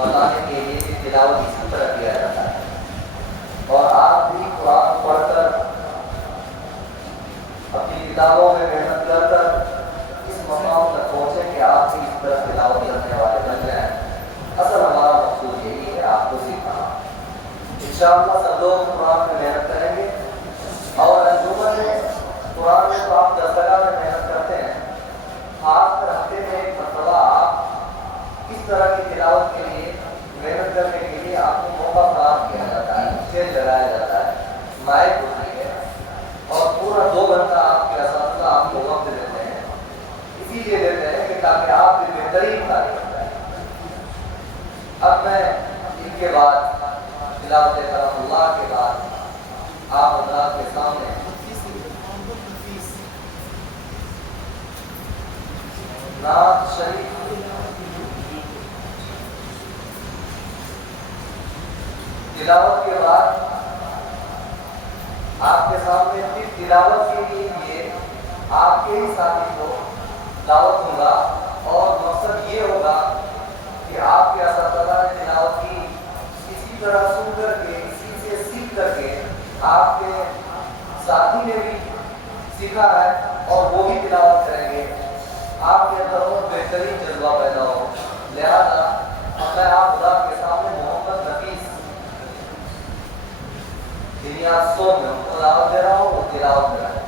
بتانے کے لیے کہ تلاوت اسی طرح کیا جاتا ہے، اور آپ بھی قرآن پڑھ کر اپنی کتابوں میں محنت کر کر اس مقام تک پہنچے کہ آپ بھی اس طرح تلاوت کرنے والے بن جائیں۔ اصل ہمارا مقصود یہی ہے آپ کو سکھانا۔ انشاءاللہ سب لوگ قرآن میں محنت کریں گے، اور انجمن میں قرآن میں تو آپ 10 میں محنت کرتے ہیں، خاص کر ہفتے میں ایک مرتبہ آپ اس طرح کی تلاوت کے لیے محنت کرنے کے لیے آپ کو موقع فراہم کیا جاتا ہے، اسٹیج لگایا جاتا ہے، مائک اٹھائی ہے، اور پورا 2 گھنٹہ آپ کے اساتذہ آپ کو وقت دیتے ہیں۔ اسی لیے دیتے ہیں کہ تاکہ آپ کی بہترین تعلیم کریں۔ اب میں ان کے بعد تلاوت کلام اللہ کے بعد آپ حضرات کے سامنے نعت شریف تلاوت کے بعد آپ کے سامنے پھر تلاوت کے لیے آپ کے ہی ساتھی کو دعوت دوں گا، اور مقصد یہ ہوگا کہ آپ کے اساتذہ نے تلاوت کی اسی طرح سن کر کے، اسی سے سیکھ کر کے آپ کے ساتھی نے بھی سیکھا ہے اور وہ بھی تلاوت کریں گے، آپ کے اندر اور بہترین جذبہ پیدا ہو۔ لہذا میں آپ حضرات کے سامنے محمد نفیس دنیا سو میں ان کو دعوت دے رہا ہوں، وہ تلاوت کر رہا ہے۔